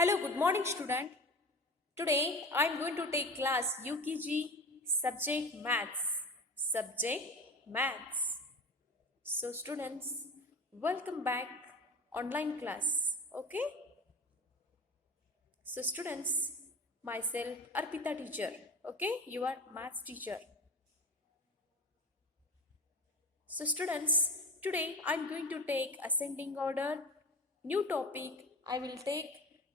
Hello, good morning, student. Today I am going to take class UKG subject maths. Subject maths. So, students, welcome back online class. Okay. So, students, myself Arpita teacher. Okay, you are maths teacher. So, students, today I am going to take ascending order. New topic. I will take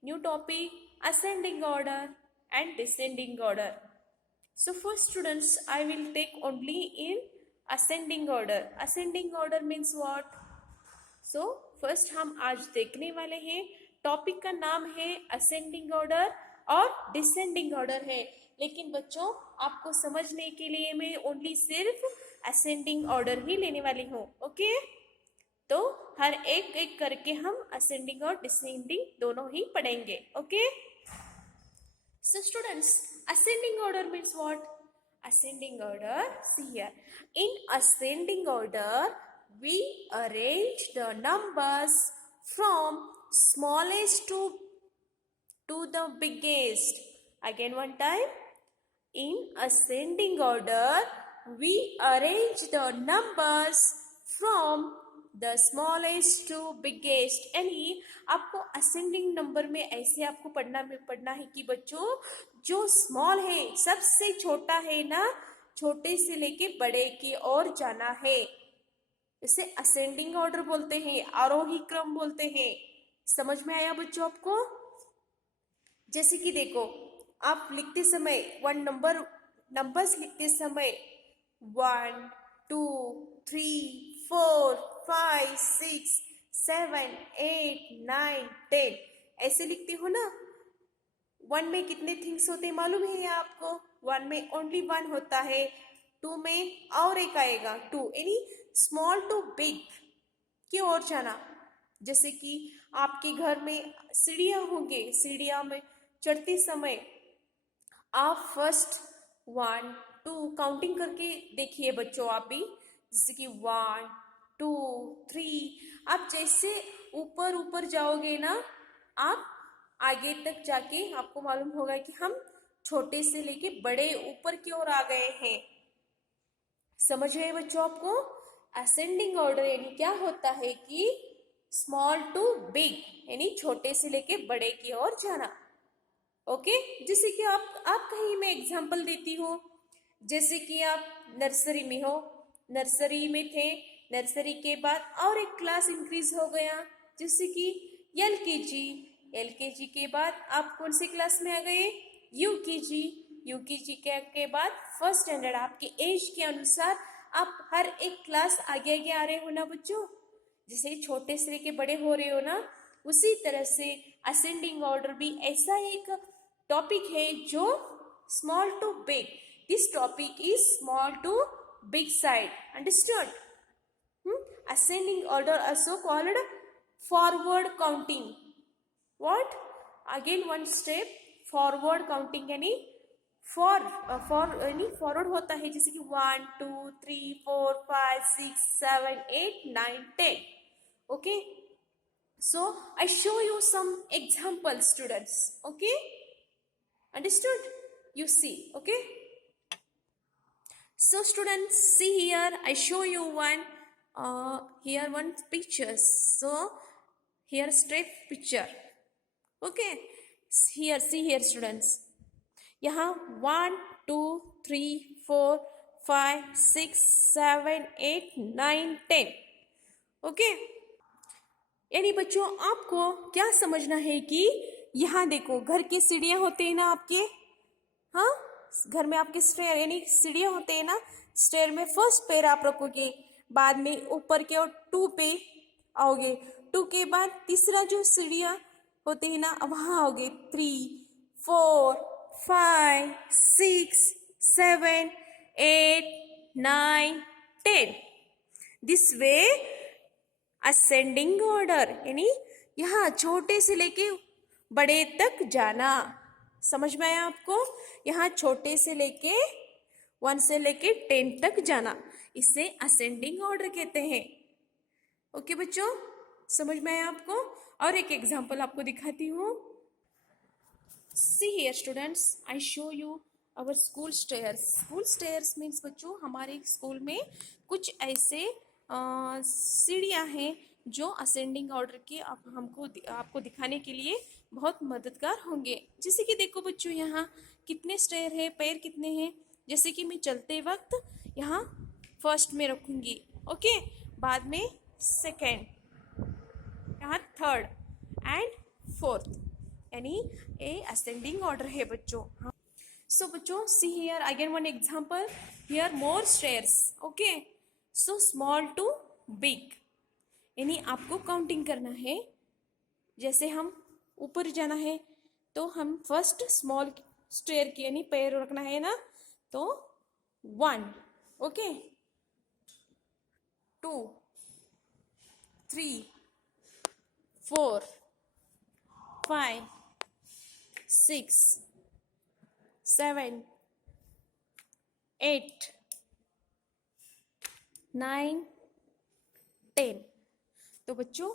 new topic, ascending order and descending order. So first students, I will take only in ascending order. Ascending order means what? So first हम आज देखने वाले हैं, topic का नाम है ascending order और descending order है, लेकिन बच्चों आपको समझने के लिए मैं ओनली सिर्फ असेंडिंग ऑर्डर ही लेने वाली हूँ. ओके, तो हर एक एक करके हम असेंडिंग और डिसेंडिंग दोनों ही पढ़ेंगे. Okay, so students, ascending order means what? Ascending order, see here, in ascending order we arrange the numbers from smallest to the biggest. Again one time, in ascending order we arrange the numbers from the smallest to biggest. यानी आपको ascending number में ऐसे आपको पढ़ना है कि बच्चों जो स्मॉल है, सबसे छोटा है ना, छोटे से लेके बड़े की ओर जाना है. इसे असेंडिंग ऑर्डर बोलते हैं, आरोही क्रम बोलते हैं. समझ में आया बच्चों आपको? जैसे कि देखो, आप लिखते समय नंबर्स लिखते समय 1 2 3 4 5 6 7 8 9 10 ऐसे लिखते हो ना. 1 में कितने थिंग्स होते हैं मालूम है या आपको? 1 में ओनली 1 होता है. 2 में और एक आएगा 2, यानी स्मॉल टू बिग की ओर जाना. जैसे कि आपके घर में सीढ़ियां होंगे, सीढ़ियां में चढ़ते समय आप फर्स्ट 1 2 काउंटिंग करके देखिए बच्चों आप भी. जैसे कि 1 2 3, आप जैसे ऊपर ऊपर जाओगे ना, आप आगे तक जाके आपको मालूम होगा कि हम छोटे से लेके बड़े ऊपर की ओर आ गए हैं. समझ गए बच्चों आपको? असेंडिंग ऑर्डर यानी क्या होता है कि स्मॉल टू बिग, यानी छोटे से लेके बड़े की ओर जाना. ओके, जैसे कि आप कहीं मैं एग्जांपल देती हूँ. जैसे कि आप नर्सरी में हो, नर्सरी में थे, नर्सरी के बाद और एक क्लास इंक्रीज हो गया, जैसे कि एलकेजी. एलकेजी के बाद आप कौन सी क्लास में आ गए? यूकेजी. यूकेजी के बाद फर्स्ट स्टैंडर्ड. आपके एज के अनुसार आप हर एक क्लास आगे आगे आ रहे हो ना बच्चों. जैसे छोटे से लेके बड़े हो रहे हो ना, उसी तरह से असेंडिंग ऑर्डर भी ऐसा एक टॉपिक है जो small to big. This topic is small to big side. Understood? Ascending order also called forward counting. What? Again one step forward counting, यानी फॉरवर्ड होता है. जैसे कि 1 2 3 4 5 6 7 8 9 10. Okay, so I show you some examples students. Okay, understood? You see. Okay, so students, see here, I show you one pictures. So here straight picture. Okay, here see here students, यहाँ 1 2 3 4 5 6 7 8 9 10. Okay, यानी बच्चों आपको क्या समझना है कि यहाँ देखो, घर की सीढ़ियाँ होते हैं ना आपके, हाँ, घर में आपके स्टेयर यानी सीढ़ियाँ होते हैं ना. स्टेयर में फर्स्ट पैर आप रखोगे, बाद में ऊपर के और 2 पे आओगे. 2 के बाद तीसरा जो सीढ़ियाँ होते हैं ना, वहाँ आओगे 3 4 5 6 7 8 9 10. दिस वे असेंडिंग ऑर्डर, यानी यहाँ छोटे से लेके बड़े तक जाना. समझ में आया आपको? यहाँ छोटे से लेके 1 से लेके 10 तक जाना, इसे असेंडिंग ऑर्डर कहते हैं. ओके बच्चों, समझ में आया आपको? और एक एग्जांपल आपको दिखाती हूँ. See here students, I show you our school stairs. School stairs means बच्चों हमारे स्कूल में कुछ ऐसे सीढ़ियाँ हैं जो असेंडिंग ऑर्डर के आपको दिखाने के लिए बहुत मददगार होंगे. जैसे कि देखो बच्चों यहाँ कितने स्टेयर है, पैर कितने हैं. जैसे कि मैं चलते वक्त यहाँ फर्स्ट में रखूँगी, ओके, बाद में सेकेंड, यहाँ थर्ड एंड फोर्थ, यानी ए असेंडिंग ऑर्डर है बच्चों. सो बच्चों see here again one example. Here more stairs, okay. So small to big, यानी आपको काउंटिंग करना है. जैसे हम ऊपर जाना है तो हम फर्स्ट स्मॉल स्टेयर की यानी पैर रखना है ना, तो 1, ओके, 2, 3, 4, 5, 6, 7, 8, 9, 10. तो बच्चों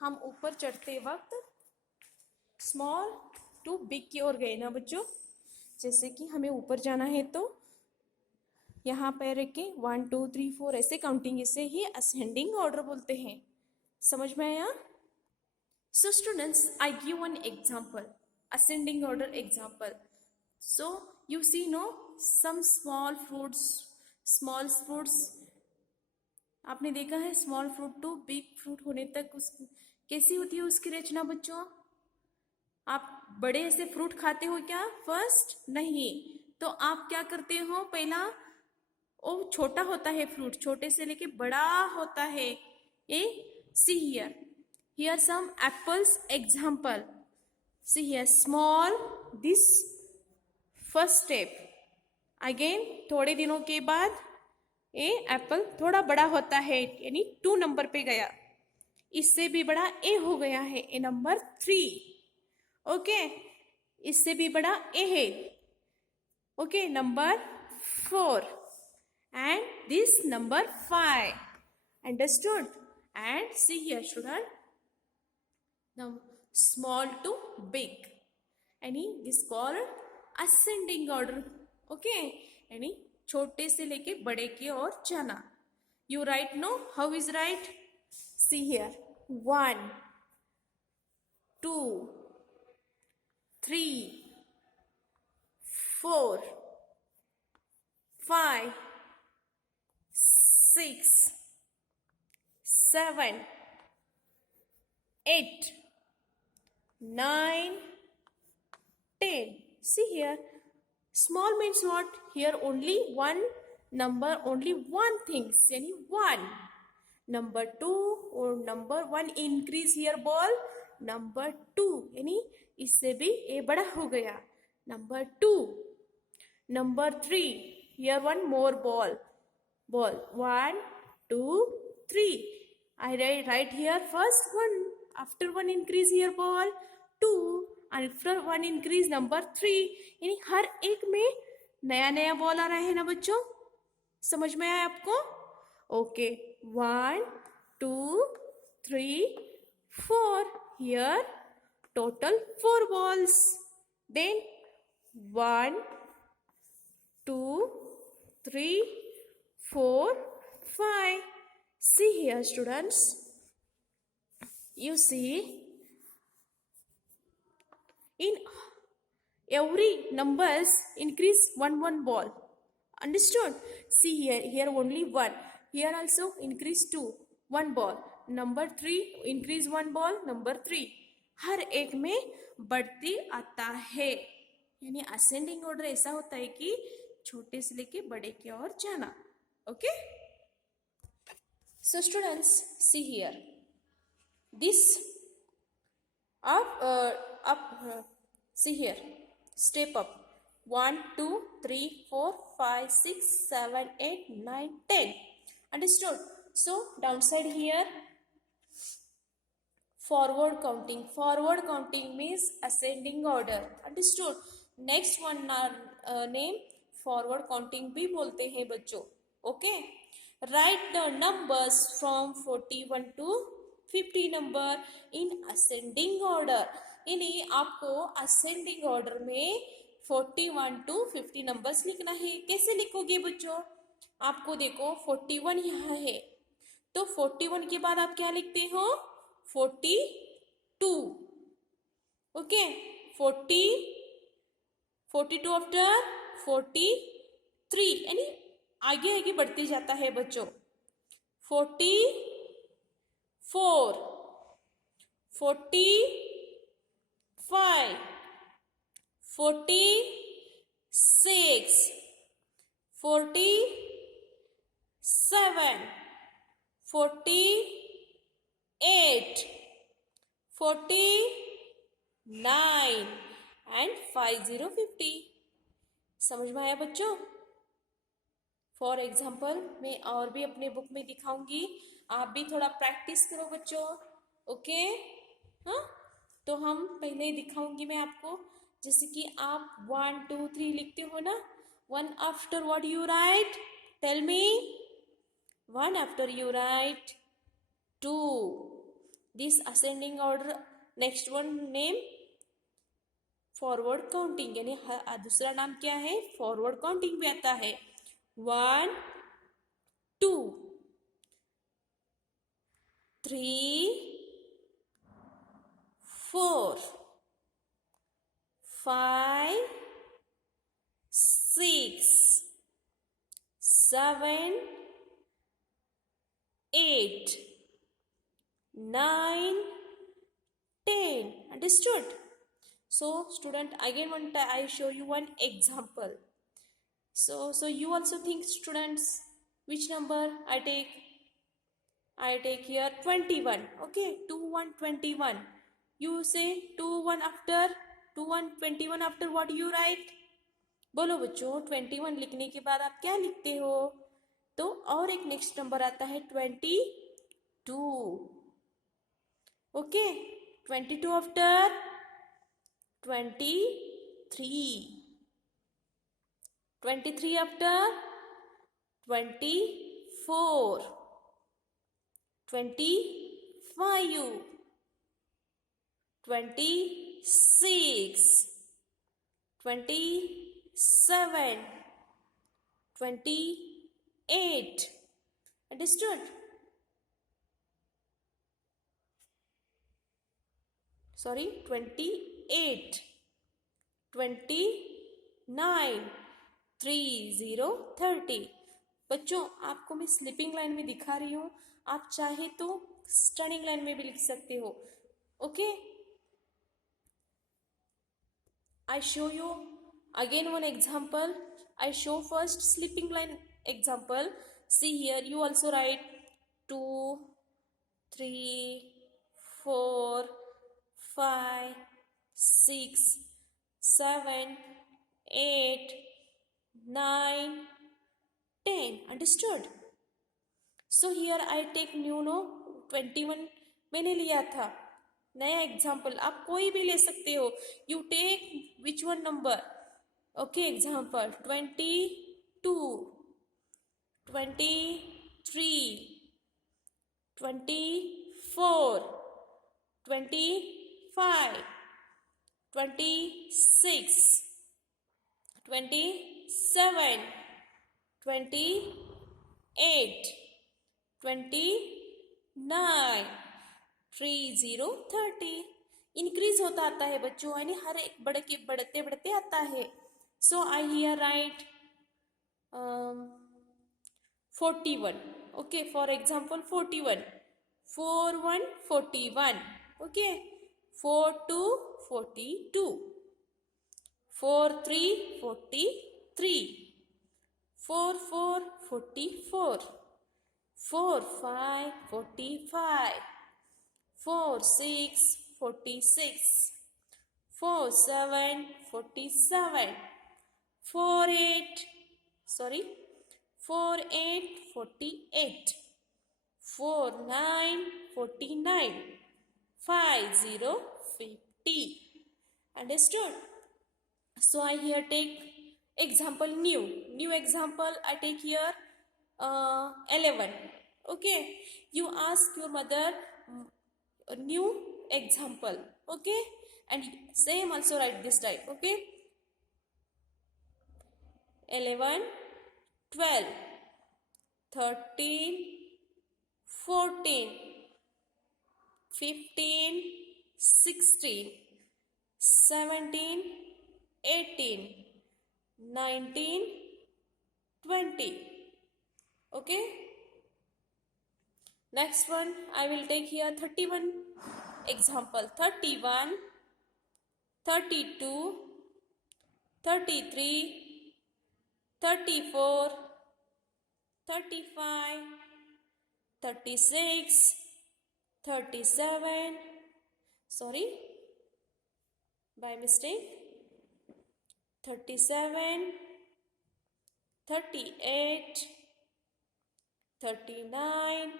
हम ऊपर चढ़ते वक्त स्मॉल टू बिग की ओर गए ना बच्चों. जैसे कि हमें ऊपर जाना है तो यहाँ पैर रख के 1, 2, 3, 4 ऐसे काउंटिंग, इसे ही असेंडिंग ऑर्डर बोलते हैं. समझ में आया? So students, I give one example, ascending order example. So you see no, some small fruits, आपने देखा है small fruit to big fruit होने तक कैसी होती है उसकी रचना बच्चों. आप बड़े ऐसे फ्रूट खाते हो क्या फर्स्ट? नहीं. तो आप क्या करते हो, पहला वो छोटा होता है फ्रूट, छोटे से लेके बड़ा होता है. A C here, here some apples example. See here small, this first step. Again थोड़े दिनों के बाद ये एप्पल थोड़ा बड़ा होता है, यानी 2 नंबर पे गया. इससे भी बड़ा ए हो गया है, ए नंबर 3, ओके. इससे भी बड़ा ए है, okay, number 4, and this number 5. Understood? And see here student, now small to big, यानी this called ascending order, okay, यानी छोटे से लेके बड़े की ओर जाना. You write no, how is right? See here 1, 2, 3, 4, 5, 6, 7, 8, 9, 10. See here, small means what? Here only one number, only one thing, यानी 1. Number 2 और number 1 increase here ball, number 2, यानी इससे भी ए बड़ा हो गया, number 2. Number 3, here one more ball, 1, 2, 3. I write here first 1, after 1 increase here ball 2, after 1 increase number 3. यानी हर एक में नया नया बॉल आ रहा है ना बच्चों. समझ में आया आपको? Okay, 1, 2, 3, 4. Here total 4 balls. Then 1, 2, 3, 4, 5. See here students, you see in every numbers increase one ball. Understood? See here only 1, here also increase 2, 1 ball, number 3 increase 1 ball, number 3. हर एक में बढ़ती आता है, यानी असेंडिंग ऑर्डर ऐसा होता है कि छोटे से लेके बड़े की ओर जाना. Okay. So students, see here, this see here, step up, 1, 2, 3, 4, 5, 6, 7, 8, 9, 10. Understood? So downside here, forward counting means ascending order. Understood? Next one name forward counting भी बोलते हैं बच्चों. Okay, write the numbers from 41 to 50 number in ascending order. यानी आपको ascending order में 41 to 50 numbers लिखना है। कैसे लिखोगे बच्चों? आपको देखो 41 यहाँ है, तो 41 के बाद आप क्या लिखते हो? 42। ओके, 42 आफ्टर 43, यानी आगे आगे बढ़ते जाता है बच्चों। 44, 45, 46, 47, 48, 49 एंड 50, 50। समझ में आया बच्चों? फॉर एग्जाम्पल मैं और भी अपने बुक में दिखाऊंगी, आप भी थोड़ा प्रैक्टिस करो बच्चों। ओके, हाँ, तो हम पहले ही दिखाऊंगी मैं आपको। जैसे कि आप 1 2 3 लिखते हो ना, 1 after what you write? Tell me. 1 after you write 2, this ascending order, next one name forward counting, यानी दूसरा नाम क्या है? फॉरवर्ड काउंटिंग भी आता है। 1 2 3 4 5 6 7 8 9 10. Understood? So student, again one time I show you one example. So you also think, students, which number I take? I take here 21. Okay, 2 1 21. You say 2 1 after 2 1 21 after what you write? बोलो बच्चों, 21 लिखने के बाद आप क्या लिखते हो? तो और एक नेक्स्ट नंबर आता है 22. Okay, 22 after 23. 23 after 24. 25. 26. 27. 28. Understood? Sorry, 28. 29. 30 30. बच्चों, आपको मैं स्लीपिंग लाइन में दिखा रही हूँ, आप चाहे तो स्टैंडिंग लाइन में भी लिख सकते हो। Okay, I show you again one example. I show first sleeping line example. See here, you also write 2 3 4 5 6 7 8 9 10. Understood? So here I take new 21 मैंने लिया था, नया एग्जाम्पल आप कोई भी ले सकते हो। You take which one number? Okay, example 22, 23, 24, 25, 26, 27, 28, 29, 30 30. Increase होता आता है बच्चों, यानी हर एक बढ़ते बढ़ते आता है। So I here write 41. Okay, for example 41. 4 1 41. Okay, 4 2 42. 4 3 43. 4 4 44. 4 5 45. 4 6 46. 4 7 47. 4 8 sorry 4 8 48. 4 9 49. 5 0 50. Understood? So I here take example new example. I take here 11. Okay, you ask your mother a new example. Okay, and same also write this type. Okay, 11, 12, 13, 14, 15, 16, 17, 18, 19, 20. Okay, next one I will take here 31 example. 31, 32, 33, 34, 35, 36, 37, sorry, by mistake, 37, 38, 39,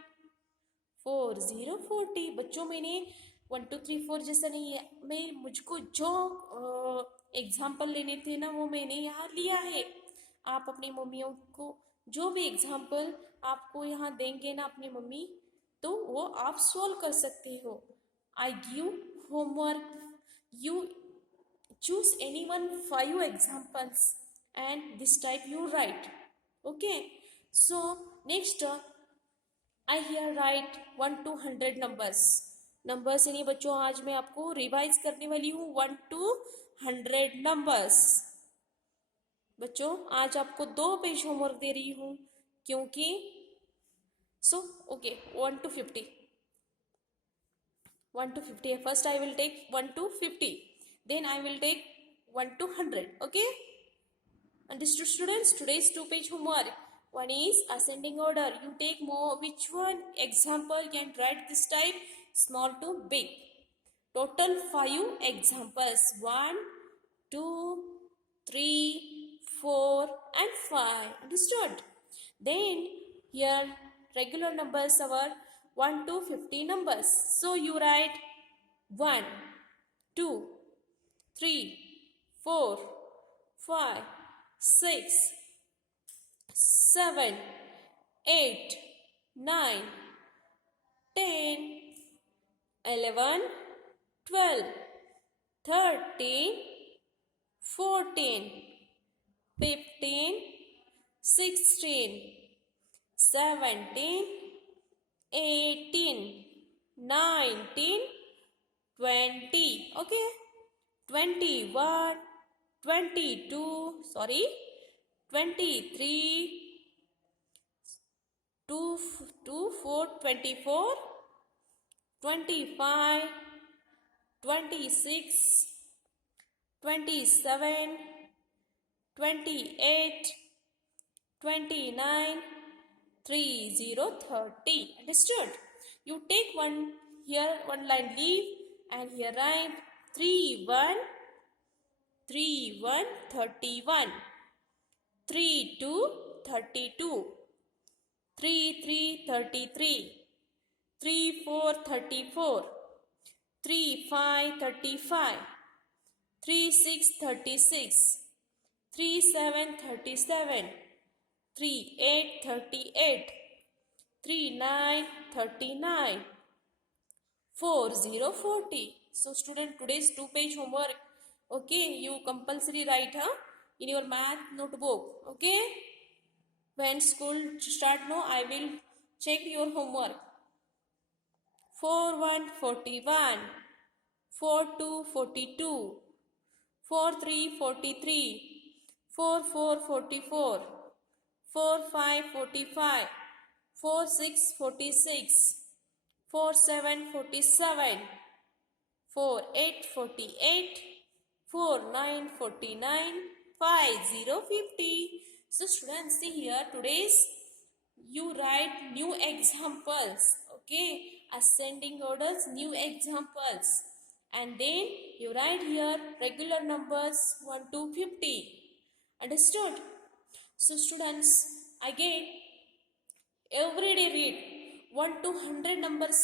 40, 40. बच्चों मैंने 1 2 3 4 जैसा नहीं है, मैं मुझको जो example लेने थे ना वो मैंने यहाँ लिया है. आप अपनी मम्मियों को जो भी एग्जाम्पल आपको यहाँ देंगे ना अपनी मम्मी, तो वो आप सॉल्व कर सकते हो. I give homework, you choose any one 5 examples and this type you write. Okay, so next I here write 1 to 100 numbers यानी बच्चों आज मैं आपको रिवाइज करने वाली हूँ 1 to 100 numbers. बच्चों आज आपको 2 पेज होमवर्क दे रही हूँ क्योंकि okay, 1 to 50. 1 to 50. First I will take 1 to 50. Then I will take 1 to 100. Okay? Understood, students? Today's 2-page homework. One is ascending order. You take more. Which one example you can write this type? Small to big. Total 5 examples. 1, 2, 3, 4 and 5. Understood? Then here regular numbers are 1 to 50 numbers. So you write 1, 2, 3, 4, 5, 6, 7, 8, 9, 10, 11, 12, 13, 14, 15, 16, 17, 18, 19, 20. Okay? 21, 22, 23, 4, 24, 25, 26, 27, 28, 29, 30, 30. Understood? You take one here, one line leave, and here write 3, 1, 3, 1, 31, 3, 2, 32, 3, 3, 33, 3, 4, 34, 3, 5, 35, 3, 6, 36, 3, 7, 37, 3, 8, 38, 3, 9, 39, 4, 0, 40. So student, today's 2-page homework. Okay, you compulsory write in your math notebook. Okay, when school start no, I will check your homework. 4, 1, 41, 4, 2, 42, 4, 3, 43, 4, 4, 44, 4, 5, 45, 4, 6, 46, 4, 7, 47, 4, 8, 48, 4, 9, 49, 5, 0, 50. So students, see here today's you write new examples. Okay, ascending orders, new examples, and then you write here regular numbers 1 to 50. Understood? So students, again every day read 1 to 100 numbers.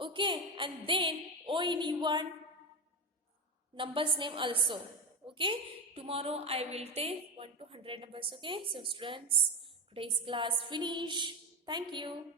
Okay, and then ONE1 numbers name also. Okay, tomorrow I will take 1 to 100 numbers. Okay, so students, today's class finish. Thank you.